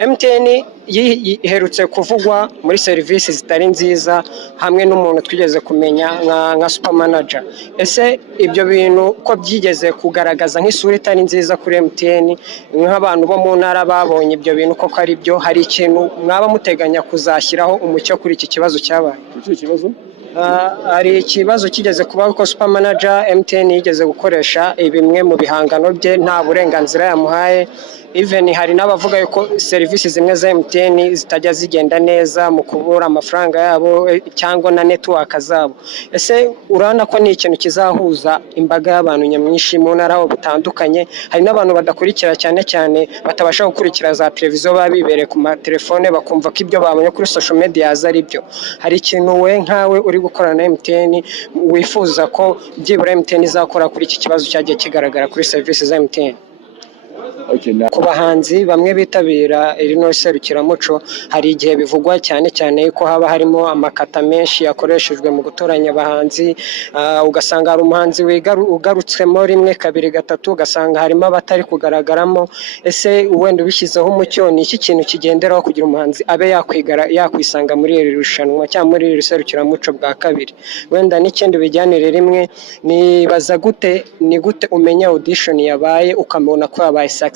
MTN iherutse kuvugwa muri serivisi zitari nziza hamwe n'umuntu twigeze kumenya nka super manager. Ese ibyo bintu ko byigeze kugaragaza nk'isura itari nziza kuri MTN nk'abantu bo mu ntara babonye ibyo bintu koko ari byo, hari ikintu mwaba muteganya kuzashyiraho umucyo kuri iki kibazo cyabaye? Icyo kibazo hari ikibazo kigeze kubaho ko super manager MTN yigeze gukoresha bimwe mu bihangano bye nta burenganzira yamuhaye. Even hari n'abavuga yuko serivisi zimwe za MTN zitajya zigenda neza mu kubura amafaranga yabo cyangwa na network zabo. Ese urana ko ni ikintu kizahuza imbaga y'abantu nyamwinshi mu ntara aho bitandukanye? Hari n'abantu badakurikira cyane batabasha gukurikira za televiziyo babibereye ku matelefone bakumva ko ibyo babonye kuri social media ari byo. Hari ikintu we nkawe uri gukorana na MTN wifuza ko byibura MTN izakora kuri iki kibazo cyagiye kigaragara kuri serivisi za MTN? Ku bahanzi bamwe bitabira irino serukiramuco hari igihe bivugwa cyane ko haba harimo amakata menshi yakoreshejwe mu gutoranya abahanzi, ugasanga hari umuhanzi ugarutsemo rimwe kabiri gatatu, ugasanga harimo abatari kugaragaramo. Ese wenda ubishyizeho umucyo ni iki kintu kigenderaho kugira umuhanzi abe yakwisanga muri iri rushanwa cyangwa muri iri serukiramuco bwa kabiri? Wenda n'ikindi bijyanire rimwe, ni gute umenya audition yabaye ukamubona ko yabaye success?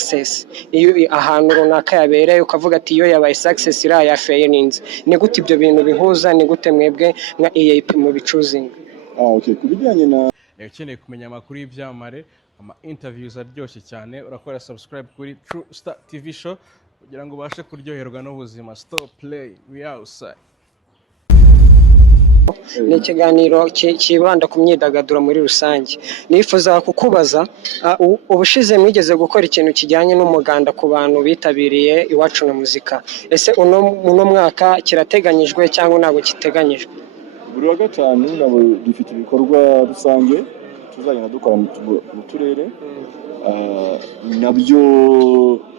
Iyo ahantu runaka yabereye ukavuga ati iyo yabaye success iriya failinze, ni gute ibyo bintu bihuza? Ni gute mwebwe nka EAP mu bicuzinga? Kubijyanye na ukeneye kumenya amakuru y'ibyamamare, ama interviews aryoshye cyane, urakora subscribe kuri True Star TV show kugira ngo ubashe kuryoherwa n'ubuzima. Stop play, we outside. Ni ikiganiro kibanda ku myidagaduro muri rusange. Nifuza kukubaza, ubushize mwigeze gukora ikintu kijyanye n'umuganda ku bantu bitabiriye Iwacu na Muzika. Ese uno mwaka kirateganyijwe cyangwa ntabwo kiteganyijwe? buri wa gatanu nabo dufite ibikorwa rusange tuzagenda dukora mu turere, nabyo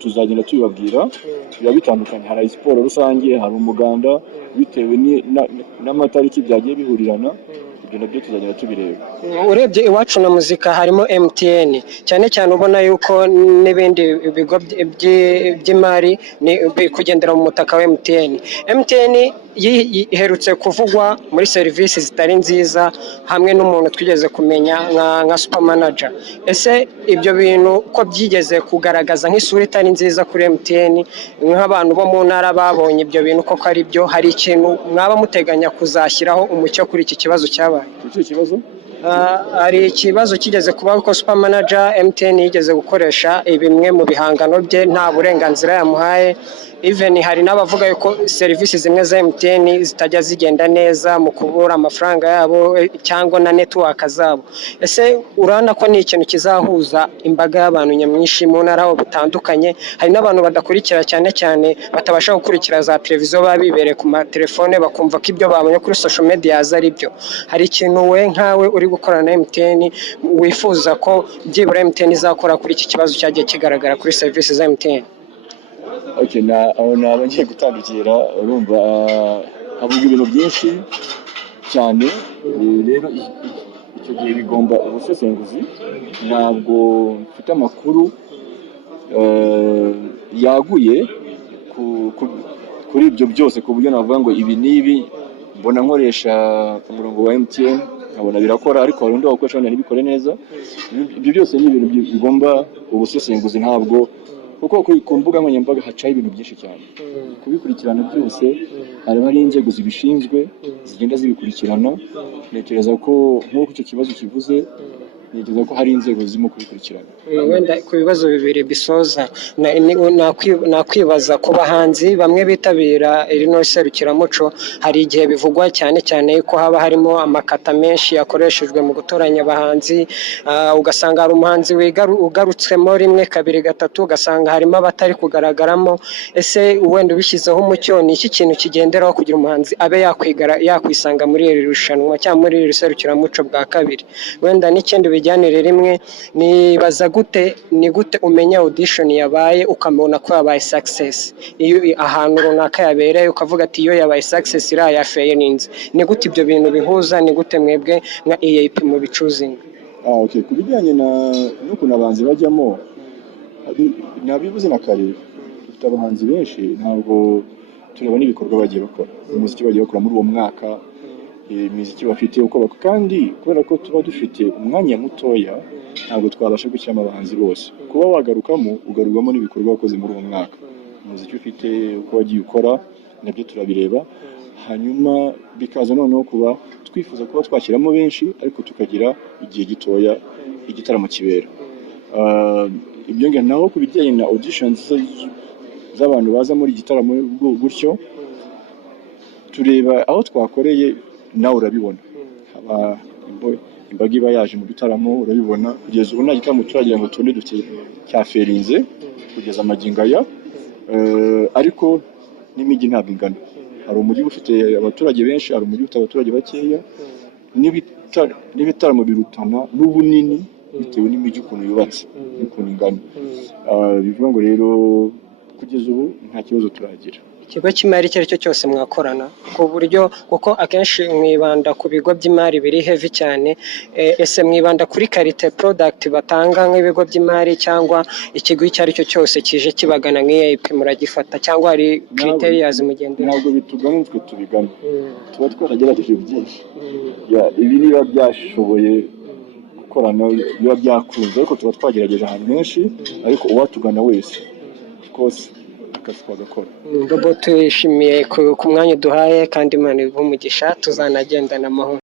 tuzagenda tubibabwira. Biba bitandukanye, hari siporo rusange, hari umuganda, bitewe n'amatariki byagiye bihurirana. Ibyo nabyo tuzagenda tubireba. Urebye Iwacu na Muzika harimo MTN cyane ubona yuko n'ibindi bigo by'imari kugendera mu mutaka wa MTN iherutse kuvugwa muri serivisi zitari nziza hamwe n'umuntu twigeze kumenya nka super manager. Ese ibyo bintu ko byigeze kugaragaza nk'isura itari nziza kuri MTN nk'abantu bo mu ntara babonye ibyo bintu koko ari byo, hari ikintu mwaba muteganya kuzashyiraho umucyo kuri iki kibazo cyabaye? Icyo kibazo hari ikibazo kigeze kubaho ko super manager MTN yigeze gukoresha bimwe mu bihangano bye nta burenganzira yamuhaye. Even hari n'abavuga yuko serivisi zimwe za MTN zitajya zigenda neza mu kubura amafaranga yabo cyangwa na network zabo. Ese urana ko ni ikintu kizahuza imbaga y'abantu nyamwinshi mu ntara aho bitandukanye? Hari n'abantu badakurikira cyane batabasha gukurikira za televiziyo babibereye ku matelefone bakumva ko ibyo babonye kuri social media ari byo. Hari ikintu we nkawe uri gukorana na MTN wifuza ko byibura MTN izakora kuri iki kibazo cyagiye kigaragara kuri serivisi za MTN? Aho naba ngiye gutandukira, urumva havuga ibintu byinshi cyane. Rero icyo gihe bigomba ubusesenguzi. Ntabwo mfite amakuru yaguye kuri ibyo byose ku buryo navuga ngo ibi n'ibi. Mbona nkoresha umurongo wa MTN nkabona birakora, ariko hari undi wakoresha wenda ntibikore neza. Ibyo byose ni ibintu bigomba ubusesenguzi, ntabwo kuko ku mbuga nkoranyambaga hacaho ibintu byinshi cyane. Kubikurikirana byose hari inzego zibishinzwe zigenda zibikurikirana. Ntekereza ko nk'uko icyo kibazo kivuze, ntekereza ko hari inzego zirimo kubikurikirana. Wenda ku bibazo bibiri bisoza, nakwibaza ku bahanzi bamwe bitabira irino serukiramuco, hari igihe bivugwa cyane ko haba harimo amakata menshi yakoreshejwe mu gutoranya abahanzi, ugasanga hari umuhanzi ugarutsemo rimwe kabiri gatatu, ugasanga harimo abatari kugaragaramo. Ese wenda ubishyizeho umucyo, ni iki kintu kigenderaho kugira umuhanzi abe yakwisanga muri iri rushanwa cyangwa muri iri serukiramuco bwa kabiri? Wenda n'ikindi bijyanire rimwe, ni gute umenya audition yabaye ukamubona ko yabaye success? Iyo ahantu runaka yabereye ukavuga ati iyo yabaye success iriya failinze, ni gute ibyo bintu bihuza? Ni gute mwebwe nka EAP mu bicuzinga? Kubijyanye n'ukuntu abahanzi bajyamo, nabivuze na kare, dufite abahanzi benshi ntabwo tureba n'ibikorwa bagiye bakora umuziki bagiye bakora muri uwo mwaka imiziki bafite uko kandi kubera ko tuba dufite umwanya mutoya ntabwo twabasha gushyiramo abahanzi bose kuba wagarukamo ugarurwamo n'ibikorwa wakoze muri uwo mwaka umuziki ufite uko wagiye ukora nabyo turabireba hanyuma bikaza noneho kuba twifuza kuba twashyiramo benshi ariko tukagira igihe gitoya igitaramo kibera ibyo ngibyo naho ku bijyanye na auditions z'abantu baza muri igitaramo gutyo tureba aho twakoreye nawe urabibona imbaga iba yaje mu gitaramo urabibona kugeza ubu nta gitaramo turagira ngo tubone dufite cyaferinze kugeza amagingo aya ariko n'imijyi ntabwo ingana hari umujyi ufite abaturage benshi hari umujyi ufite abaturage bakeya n'ibitaramo birutana n'ubunini bitewe n'imijyi ukuntu yubatse n'ukuntu ingana bivuga ngo rero kugeza ubu nta kibazo turagira ikigo cy'imari icyo ari cyo cyose mwakorana ku buryo kuko akenshi mwibanda ku bigo by'imari biri heavy cyane ese mwibanda kuri karite product batanga nk'ibigo by'imari cyangwa ikigo icyo ari cyo cyose kije kibagana nk'IAP muragifata cyangwa hari criterias mugendera ntabwo bitugana twe tubigana tuba twaragerageje byinshi ibi niba byashoboye gukorana biba byakunze ariko tuba twagerageje ahantu henshi ariko uwatugana wese rwose akazi twagakora Bobo tuyishimiye ku mwanya duhaye kandi Imana ivuhe umugisha tuzanagendana amahoro